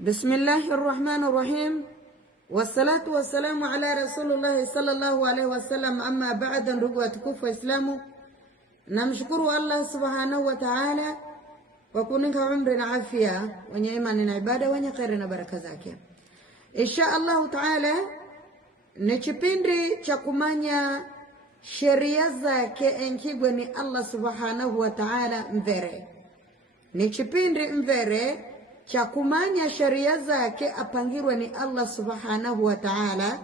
بسم الله الرحمن الرحيم والصلاة والسلام على رسول الله صلى الله عليه وسلم. أما بعد, ndugu watukufu Waislamu, namshukuru Allah subhanahu wa ta'ala kwa kunipa umri na afya, wenye imani na ibada, wenye khairi na baraka zake. Insha Allah ta'ala ni kipindi cha kumanya sheria zake enkigwe ni Allah subhanahu wa ta'ala mvere. Ni kipindi mvere cha kumanya sheria zake apangirwe ni Allah subhanahu wa ta'ala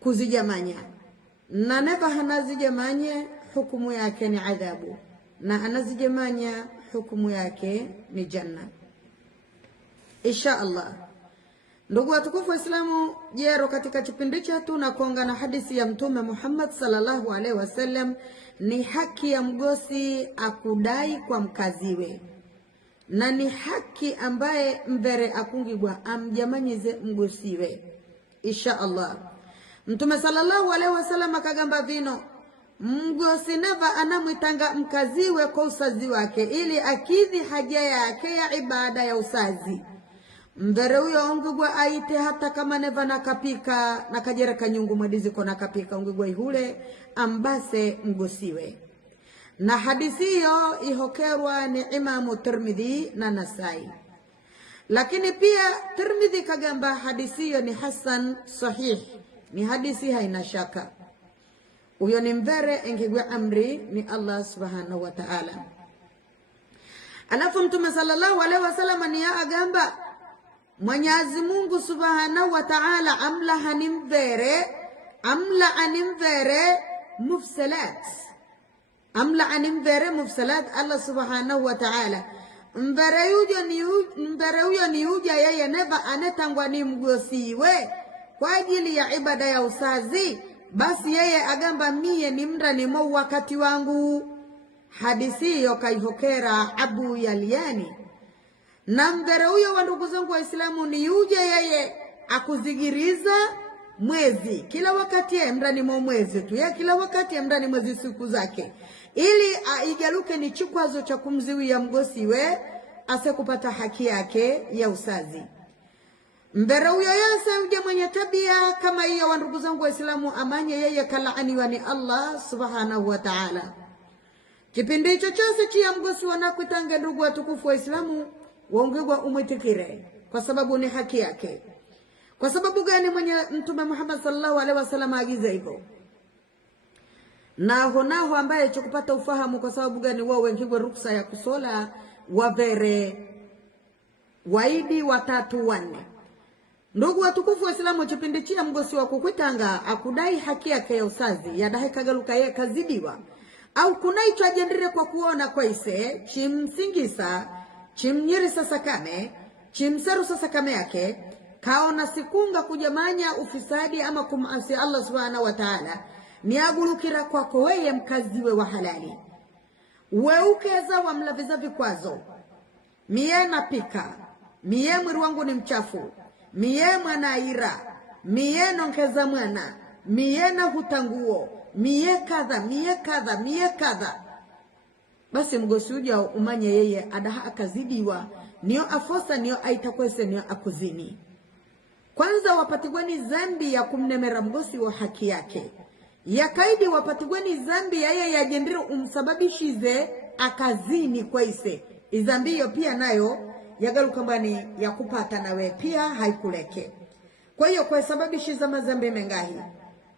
kuzijamanya, na neva hanazijamanya hukumu yake ni adhabu, na anazijamanya hukumu yake ni janna insha Allah. Ndugu watukufu Waislamu, jero katika kipindi chetu na kuonga na hadithi ya Mtume Muhammad sallallahu alaihi wasallam, ni haki ya mgosi akudai kwa mkaziwe, na ni haki ambaye mbere akungigwa amjamanyize mgosiwe insha Allah. Mtume sallallahu alaihi wasallam akagamba vino, mgosi neva anamwitanga mkaziwe kwa usazi wake ili akidhi haja yake ya ibada ya usazi. Mbere huyo ungigwa aite hata kama neva nakapika nakajera kanyungu mwadizi kona kapika ungigwa ihule ambase mgosiwe. Na hadithi hiyo ihokerwa ni Imamu Tirmidhi na Nasai, lakini pia Tirmidhi kagamba hadithi hiyo ni hasan sahih, ni hadithi haina shaka. Huyo ni mbere engigwe amri ni Allah subhanahu wa ta'ala. Alafu Mtume sallallahu alaihi wasallam ni ya agamba, Mwenyezi Mungu subhanahu wa ta'ala amla animvere mufsalat, amla animvere mufsalat Allah subhanahu wa ta'ala. Mbere huyo ni uja yeye neva anetangwa ni mgosiwe kwa ajili ya ibada ya usazi, basi yeye agamba mie ni mra ni mo wakati wangu. Hadithi hiyo kaihokera Abu Yaliani. Na mbere huyo wa ndugu zangu Waislamu ni uja yeye akuzigiriza mwezi kila wakati, ya mrani mwa mwezi tu, ya kila wakati ya mrani mwezi siku zake, ili aigaluke ni chikwazo cha kumziwia mgosiwe ase kupata haki yake ya usazi. Mbere huyo yese uje mwenye tabia kama hiyo wa ndugu zangu Waislamu, amanye yeye kalaaniwa ni Allah subhanahu wa ta'ala. Kipindi hicho chose chia mgosi wanakuitange ndugu watukufu Waislamu waungigwa umwitikire, kwa sababu ni haki yake. Kwa sababu gani mwenye Mtume Muhammad sallallahu alaihi wasallam agiza hivyo? Na honaho ambaye chukupata ufahamu kwa sababu gani wao wengigwe ruksa ya kusola wavere waidi watatu wanne. Ndugu watukufu Waislamu, kipindi chia mgosi wa kukwitanga akudai haki yake ya usazi yadahe kagaluka ye kazidiwa, au kunaicho ajendire kwa kuona kwa ise chimsingisa chimnyirisa sakame chimserusa sakame yake kaona sikunga kujamanya ufisadi ama kumasi Allah subhanahu wa ta'ala, ni agulukira kwako weye mkaziwe wa halali weukeza wa mlaviza vikwazo. Mie napika, mie mwiri wangu ni mchafu, mie mwanaira, mie nonkeza mwana, mie na hutanguo, mie kadha. Basi mgosi uja umanye yeye adaha akazidiwa, niyo afosa niyo aitakwese niyo akuzini. Kwanza wapatigweni zambi ya kumnemera mgosi wa haki yake, ya kaidi wapatigweni zambi ya yeye yajendire umsababishize akazini kwa ise. Izambi hiyo pia nayo yagaluka mbani ya kupata nawe pia haikuleke. Kwa hiyo kwa sababishiza mazambi mengahi,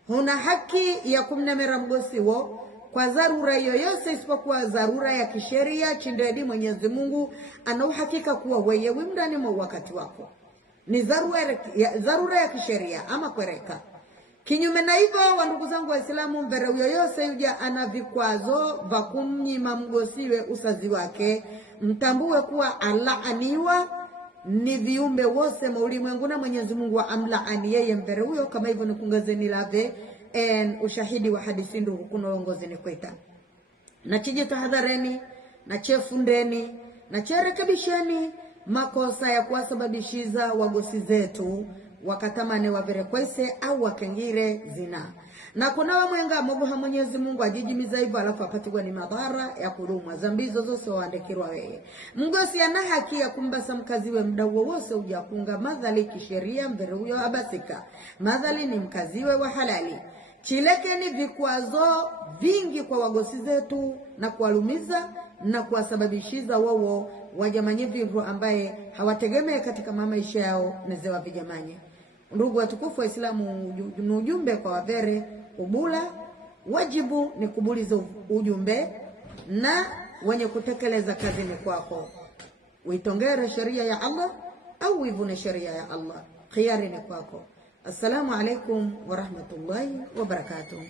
huna haki ya kumnemera mgosi wo kwa dharura yoyose isipokuwa dharura ya kisheria. Chindedi Mwenyezi Mungu ana uhakika kuwa wewe wimdani mwa wakati wako ni dharura ya kisheria ama kwereka. Kinyume na hivyo wa ndugu zangu Waislamu, mbere yoyose yuja ana vikwazo vya kumnyima mgosiwe usazi wake, mtambue kuwa alaaniwa ni viumbe wose maulimwengu, na Mwenyezi Mungu amlaani yeye mbere huyo. Kama hivyo nikungazeni lave ushahidi wa hadithi ndugu kunaongozeni kweta, na chije tahadhareni na chefundeni na cherekebisheni makosa ya kuwasababishiza wagosi zetu wakatamane waverekwese au wakengire zina. na kunawa mwenga mubuha Mwenyezi Mungu ajijimiza hivyo alafu apatigwa ni madhara ya kulumwa zambi hizo zose waandikirwa wewe mgosi ana haki ya kumbasa mkaziwe muda wose ujakunga madhali kisheria mbere huyo abasika madhali ni mkaziwe wa halali chilekeni vikwazo vingi kwa wagosi zetu na kuwalumiza na kuwasababishiza wao wajamanye vivu ambaye hawategemea katika maisha yao nezewa vijamanye. Ndugu watukufu wa Islamu, ujumbe kwa wavere ubula wajibu ni kubuliza ujumbe na wenye kutekeleza kazi ni kwako uitongere sheria ya Allah au uivune sheria ya Allah khiyari ni kwako. Assalamu alaikum wa rahmatullahi wa barakatuh.